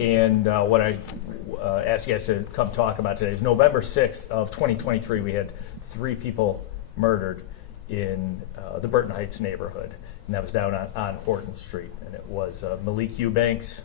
And what I asked you guys to come talk about today is November 6th of 2023, we had 3 people murdered in the Burton Heights neighborhood. And that was down on Horton Street. And it was Malik Eubanks,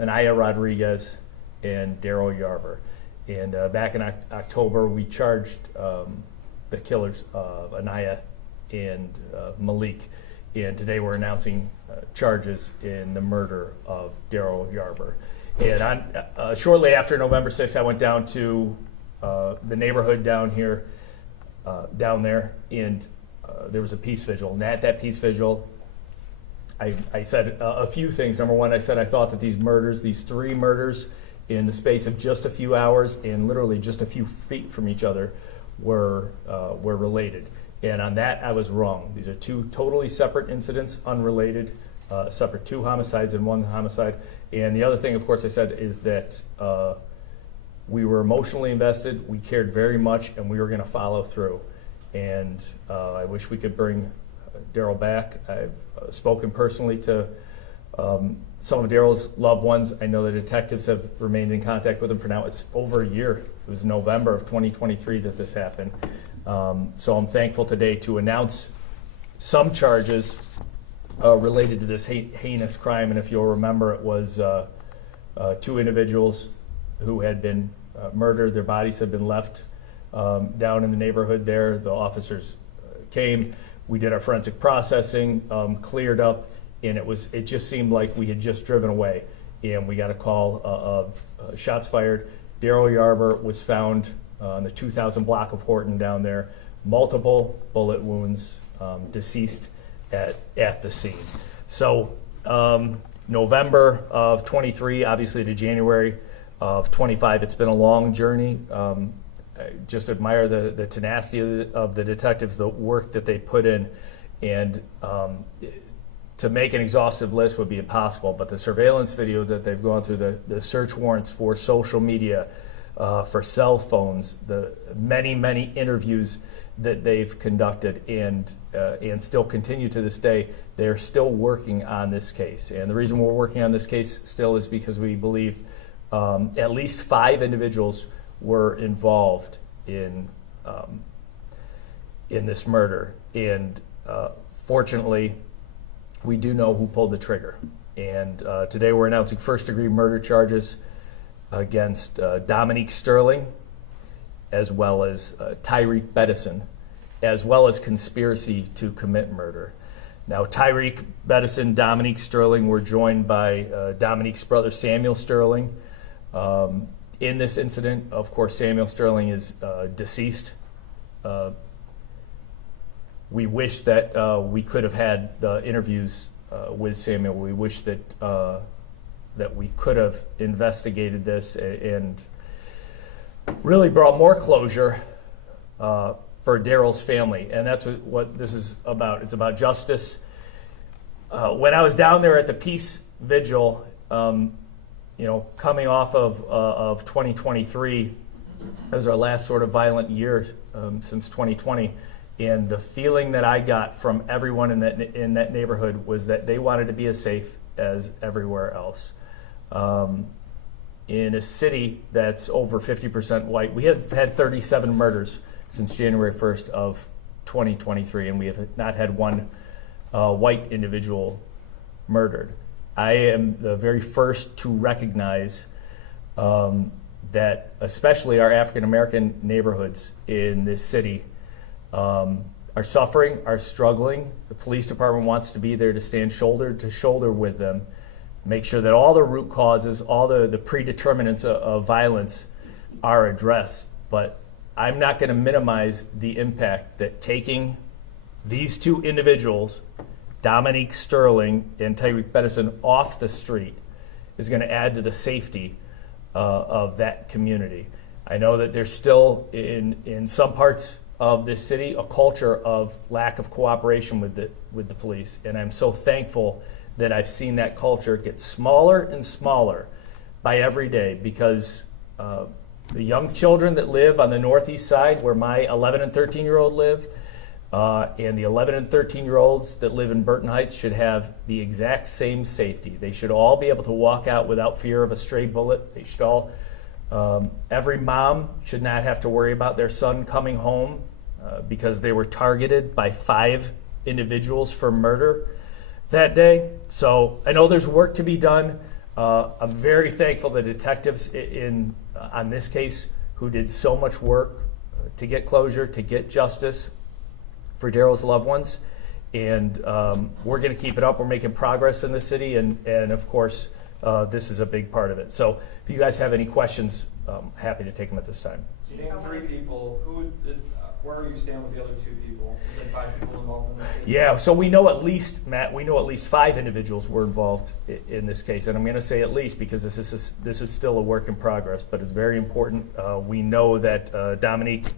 Anaya Rodriguez, and Daryl Yarber. And back in October, we charged the killers of Anaya and Malik. And today we're announcing charges in the murder of Daryl Yarber. And shortly after November 6th, I went down to the neighborhood down here, down there, and there was a peace vigil. And at that peace vigil, I said a few things. Number one, I said I thought that these 3 murders in the space of just a few hours and literally just a few feet from each other were related. And on that, I was wrong. These are 2 totally separate incidents, unrelated, separate 2 homicides and 1 homicide. And the other thing, of course, I said is that we were emotionally invested, we cared very much, and we were going to follow through. And I wish we could bring Daryl back. I've spoken personally to some of Daryl's loved ones. I know the detectives have remained in contact with him for now. It's over a year. It was November of 2023 that this happened. So I'm thankful today to announce some charges related to this heinous crime. And if you'll remember, it was 2 individuals who had been murdered. Their bodies had been left down in the neighborhood there. The officers came. We did our forensic processing, cleared up, and it just seemed like we had just driven away. And we got a call of shots fired. Daryl Yarber was found on the 2000 block of Horton down there, multiple bullet wounds, deceased at the scene. So November of 23, obviously to January of 25, it's been a long journey. I just admire the tenacity of the detectives, the work that they put in, and to make an exhaustive list would be impossible, but the surveillance video that they've gone through, the search warrants for social media, for cell phones, the many interviews that they've conducted, and still continue to this day, they're still working on this case. And the reason we're working on this case still is because we believe at least 5 individuals were involved in this murder. And fortunately, we do know who pulled the trigger. And today we're announcing first-degree murder charges against Dominique Sterling, as well as Tyreek Beddison, as well as conspiracy to commit murder. Now, Tyreek Beddison, Dominique Sterling were joined by Dominique's brother, Samuel Sterling. In this incident, of course, Samuel Sterling is deceased. We wish that we could have had the interviews with Samuel. We wish that we could have investigated this and really brought more closure for Daryl's family. And that's what this is about. It's about justice. When I was down there at the peace vigil, coming off of 2023, it was our last sort of violent year since 2020. And the feeling that I got from everyone in that neighborhood was that they wanted to be as safe as everywhere else. In a city that's over 50% white, we have had 37 murders since January 1st of 2023, and we have not had 1 white individual murdered. I am the very first to recognize that especially our African American neighborhoods in this city are suffering, are struggling. The police department wants to be there to stand shoulder to shoulder with them, make sure that all the root causes, all the predeterminants of violence are addressed. But I'm not going to minimize the impact that taking these 2 individuals, Dominique Sterling and Tyreek Beddison, off the street is going to add to the safety of that community. I know that there's still in some parts of this city a culture of lack of cooperation with the police, and I'm so thankful that I've seen that culture get smaller and smaller by every day, because the young children that live on the northeast side where my 11 and 13-year-old live, And the 11 and 13-year-olds that live in Burton Heights should have the exact same safety. They should all be able to walk out without fear of a stray bullet. They should all, every mom should not have to worry about their son coming home because they were targeted by 5 individuals for murder that day. So I know there's work to be done. I'm very thankful the detectives on this case who did so much work to get closure, to get justice for Daryl's loved ones. And we're going to keep it up. We're making progress in the city, and of course, this is a big part of it. So if you guys have any questions, I'm happy to take them at this time. So you named 3 people. Where are you standing with the other 2 people? Is there 5 people involved in this case? Yeah, so we know at least, Matt, 5 individuals were involved in this case. And I'm going to say at least because this is still a work in progress, but it's very important. We know that Dominique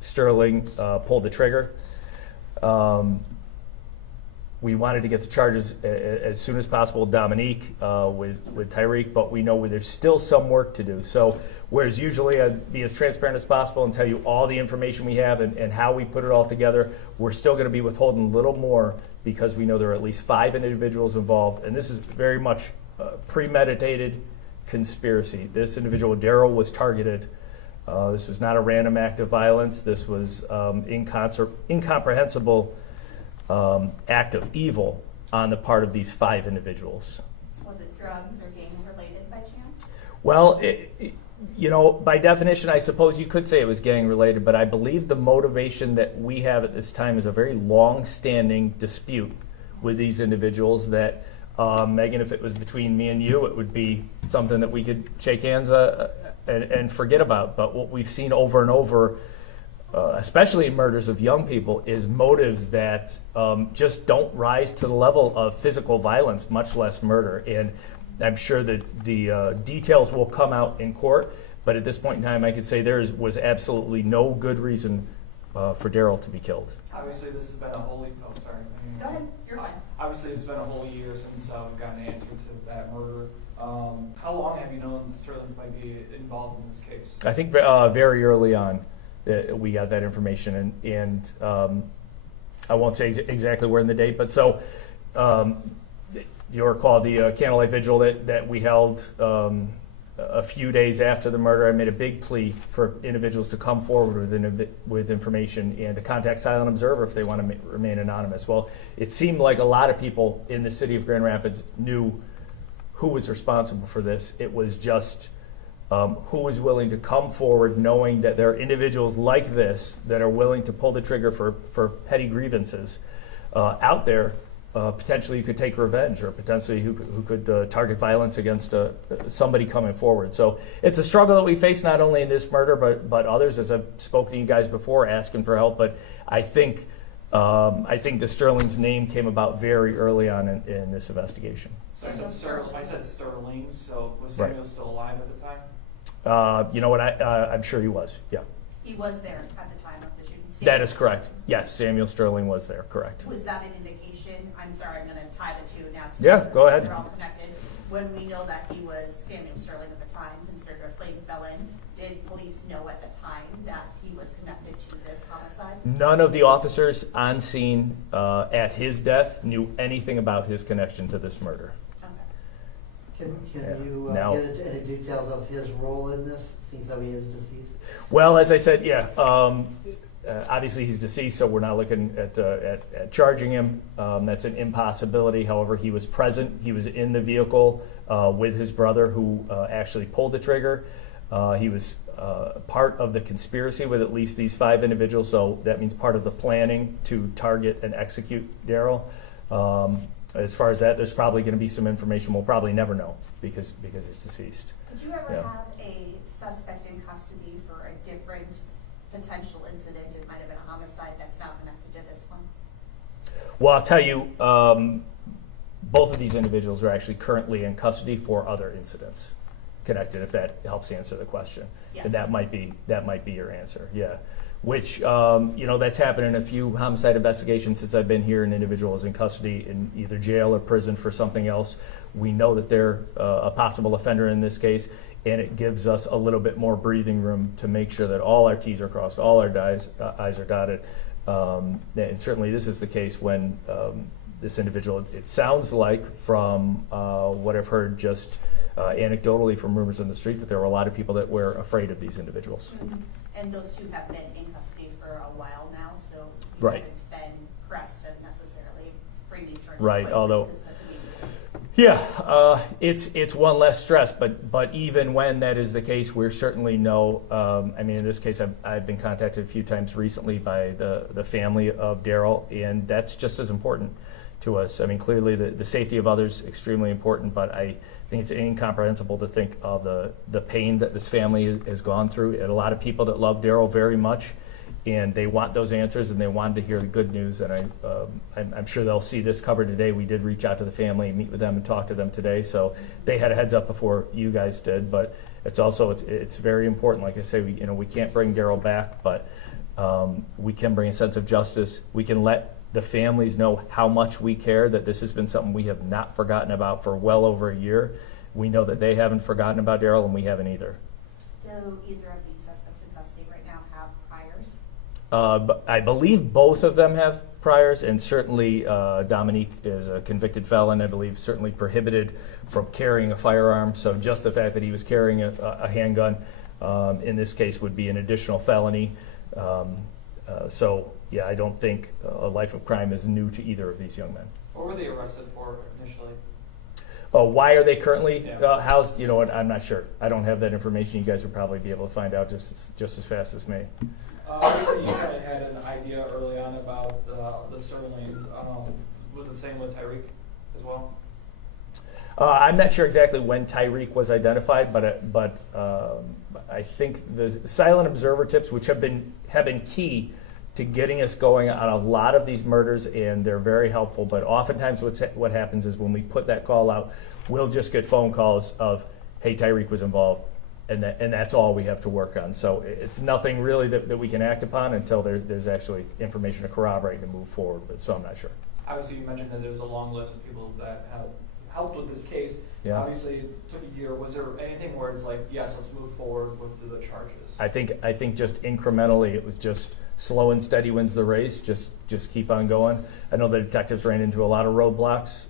Sterling pulled the trigger. We wanted to get the charges as soon as possible with Dominique, with Tyreek, but we know there's still some work to do. So whereas usually I'd be as transparent as possible and tell you all the information we have and how we put it all together, we're still going to be withholding a little more because we know there are at least 5 individuals involved, and this is very much premeditated conspiracy. This individual, Daryl, was targeted. This was not a random act of violence. This was incomprehensible act of evil on the part of these 5 individuals. Was it drugs or gang related by chance? Well, by definition, I suppose you could say it was gang related, but I believe the motivation that we have at this time is a very long-standing dispute with these individuals that, Megan, if it was between me and you, it would be something that we could shake hands and forget about. But what we've seen over and over, especially in murders of young people, is motives that just don't rise to the level of physical violence, much less murder. And I'm sure that the details will come out in court, but at this point in time, I could say there was absolutely no good reason for Daryl to be killed. Obviously, this has been a whole. Oh, sorry. Go ahead, you're fine. Obviously, it's been a whole year since we've gotten an answer to that murder. How long have you known the Sterlings might be involved in this case? I think very early on. We got that information, and I won't say exactly where in the date, but so you'll recall the candlelight vigil that we held a few days after the murder. I made a big plea for individuals to come forward with information and to contact Silent Observer if they want to remain anonymous. Well, it seemed like a lot of people in the city of Grand Rapids knew who was responsible for this. It was just who is willing to come forward knowing that there are individuals like this that are willing to pull the trigger for petty grievances out there. Potentially you could take revenge, or potentially who could target violence against somebody coming forward. So it's a struggle that we face not only in this murder but others, as I've spoken to you guys before asking for help. But I think the Sterling's name came about very early on in this investigation. So I said Sterling's, so was Samuel still alive at the time? You know what? I'm sure he was. Yeah. He was there at the time of the shooting. That is correct. Yes, Samuel Sterling was there. Correct. Was that an indication? I'm sorry, I'm going to tie the two now. Yeah, go ahead. They're all connected. When we know that he was Samuel Sterling at the time, considered a flagrant felon, did police know at the time that he was connected to this homicide? None of the officers on scene at his death knew anything about his connection to this murder. Can you Now, get into any details of his role in this, since he is deceased? Well, as I said, yeah. Obviously, he's deceased, so we're not looking at charging him. That's an impossibility. However, he was present. He was in the vehicle with his brother, who actually pulled the trigger. He was part of the conspiracy with at least these 5 individuals, so that means part of the planning to target and execute Daryl. As far as that, there's probably going to be some information we'll probably never know because he's deceased. Did you ever have a suspect in custody for a different potential incident? It might have been a homicide that's now connected to this one. Well, I'll tell you, both of these individuals are actually currently in custody for other incidents connected, if that helps answer the question. Yes. And that might be your answer, yeah. Which, that's happened in a few homicide investigations since I've been here. An individual is in custody in either jail or prison for something else. We know that they're a possible offender in this case, and it gives us a little bit more breathing room to make sure that all our T's are crossed, all our I's are dotted. And certainly this is the case when this individual, it sounds like from what I've heard just anecdotally from rumors in the street, that there were a lot of people that were afraid of these individuals. Mhm. And those two have been in custody for a while now, so you Right. haven't been pressed to necessarily bring these charges Right, quickly although- because the community- Yeah, it's one less stress, but even when that is the case, we certainly know. I mean, in this case, I've been contacted a few times recently by the family of Daryl, and that's just as important to us. I mean, clearly the safety of others extremely important, but I think it's incomprehensible to think of the pain that this family has gone through. And a lot of people that love Daryl very much, and they want those answers, and they wanted to hear the good news. And I'm sure they'll see this covered today. We did reach out to the family, meet with them, and talk to them today. So they had a heads up before you guys did. But it's also it's very important. Like I say, we can't bring Daryl back, but we can bring a sense of justice. We can let the families know how much we care, that this has been something we have not forgotten about for well over a year. We know that they haven't forgotten about Daryl, and we haven't either. Do either of these suspects in custody right now have priors? But I believe both of them have priors, and certainly Dominique is a convicted felon, I believe, certainly prohibited from carrying a firearm. So just the fact that he was carrying a handgun in this case would be an additional felony. So, yeah, I don't think a life of crime is new to either of these young men. What were they arrested for initially? Why are they currently Yeah. housed? You know what, I'm not sure. I don't have that information. You guys would probably be able to find out just as fast as me. Obviously, you kind of had an idea early on about the Sterlings. Was it same with Tyreek as well? I'm not sure exactly when Tyreek was identified, but I think the silent observer tips, which have been key to getting us going on a lot of these murders, and they're very helpful. But oftentimes, what happens is when we put that call out, we'll just get phone calls of, "Hey, Tyreek was involved," and that's all we have to work on. So it's nothing really that we can act upon until there's actually information to corroborate and move forward with. So I'm not sure. Obviously, you mentioned that there was a long list of people that have helped with this case. Yeah. Obviously, it took a year. Was there anything where it's like, yes, let's move forward with the charges? I think just incrementally, it was just slow and steady wins the race. Just keep on going. I know the detectives ran into a lot of roadblocks,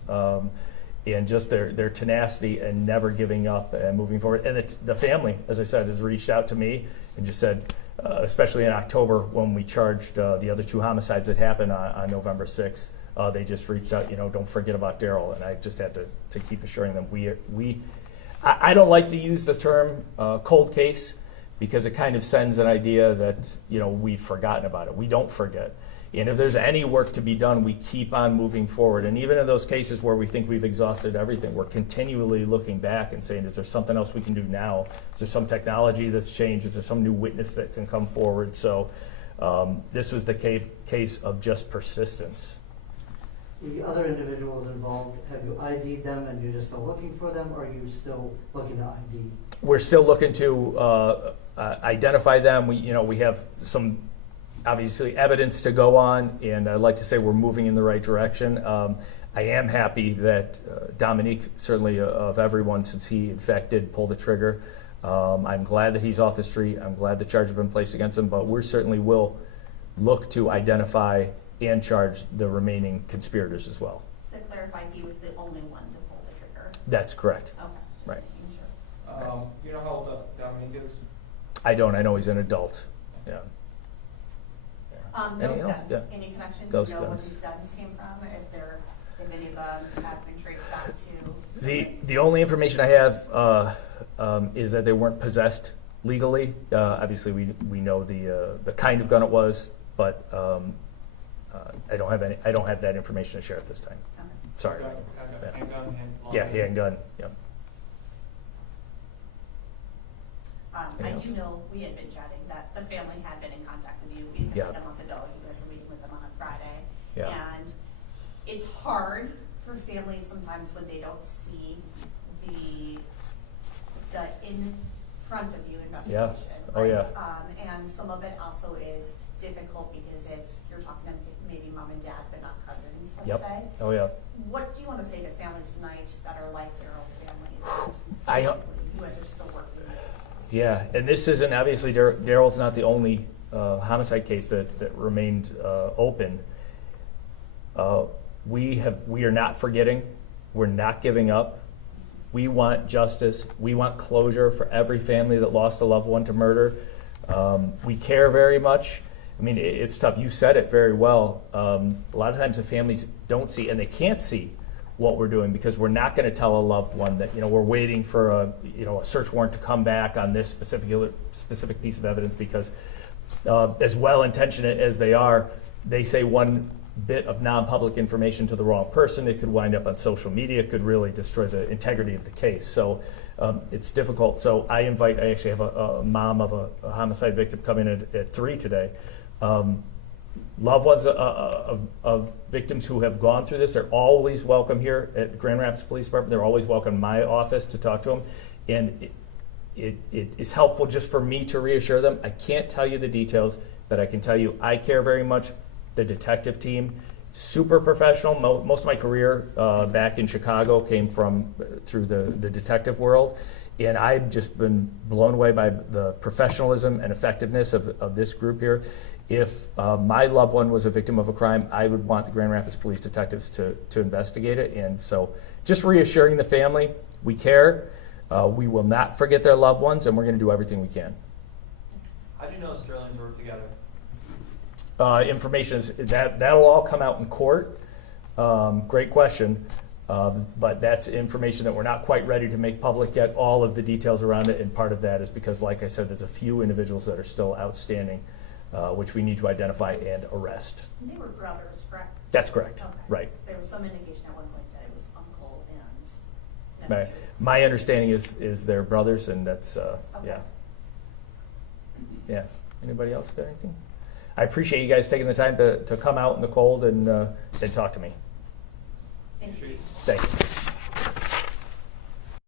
and just their tenacity and never giving up and moving forward. And the family, as I said, has reached out to me and just said, especially in October when we charged the other two homicides that happened on November 6th, they just reached out, don't forget about Daryl. And I just had to keep assuring them I don't like to use the term cold case, because it kind of sends an idea that, we've forgotten about it. We don't forget. And if there's any work to be done, we keep on moving forward. And even in those cases where we think we've exhausted everything, we're continually looking back and saying, is there something else we can do now? Is there some technology that's changed? Is there some new witness that can come forward? So this was the case of just persistence. The other individuals involved, have you ID'd them and you're just still looking for them, or are you still looking to ID? We're still looking to identify them. We have some obviously evidence to go on, and I'd like to say we're moving in the right direction. I am happy that Dominique, certainly of everyone, since he in fact did pull the trigger. I'm glad that he's off the street. I'm glad the charge has been placed against him, but we certainly will look to identify and charge the remaining conspirators as well. To clarify, he was the only one to pull the trigger. That's correct. Okay. Just Right. making sure. You know how old Dominique is? I don't. I know he's an adult. Yeah. Those Anything else? guns, Yeah. any connection? Those Do you know where guns. these guns came from? If any of them have been traced back to? The only information I have is that they weren't possessed legally. Obviously, we know the kind of gun it was, but I don't have that information to share at this time. Okay. Sorry. Handgun, handgun, Yeah, handgun. Yeah. I Anything do else? know, we had been chatting, that the family had been in contact with you, Yeah. like a month ago, you guys were meeting with them on a Friday. Yeah. And it's hard for families sometimes when they don't see the in front of you investigation. Oh, yeah. Right? And some of it also is difficult because you're talking to maybe mom and dad, but not cousins, let's Yep. say. Oh, yeah. What do you want to say to families tonight that are like Daryl's family, that I- basically you guys are still working these cases? Yeah, and this isn't, obviously, Daryl's not the only homicide case that remained open, we are not forgetting. We're not giving up. We want justice. We want closure for every family that lost a loved one to murder. We care very much. I mean, it's tough. You said it very well. A lot of times the families don't see, and they can't see what we're doing because we're not going to tell a loved one that, we're waiting for a search warrant to come back on this specific piece of evidence because as well-intentioned as they are, they say one bit of non-public information to the wrong person. It could wind up on social media. It could really destroy the integrity of the case. So it's difficult. So I actually have a mom of a homicide victim coming in at 3 today. Loved ones of victims who have gone through this, they're always welcome here at the Grand Rapids Police Department. They're always welcome in my office to talk to them. And it is helpful just for me to reassure them. I can't tell you the details, but I can tell you I care very much. The detective team, super professional. Most of my career back in Chicago came through the detective world. And I've just been blown away by the professionalism and effectiveness of this group here. If my loved one was a victim of a crime, I would want the Grand Rapids Police detectives to investigate it. And so just reassuring the family, we care. We will not forget their loved ones, and we're going to do everything we can. How do you know Sterling's work together? Information that'll all come out in court. Great question. But that's information that we're not quite ready to make public yet, all of the details around it, and part of that is because, like I said, there's a few individuals that are still outstanding, which we need to identify and arrest. They were brothers, correct? That's correct, Okay. right. There was some indication at one point that it was uncle and My, nephew. my understanding is they're brothers, and that's, yeah. Yeah. Anybody else got anything? I appreciate you guys taking the time to come out in the cold and talk to me. Thank you. Thanks.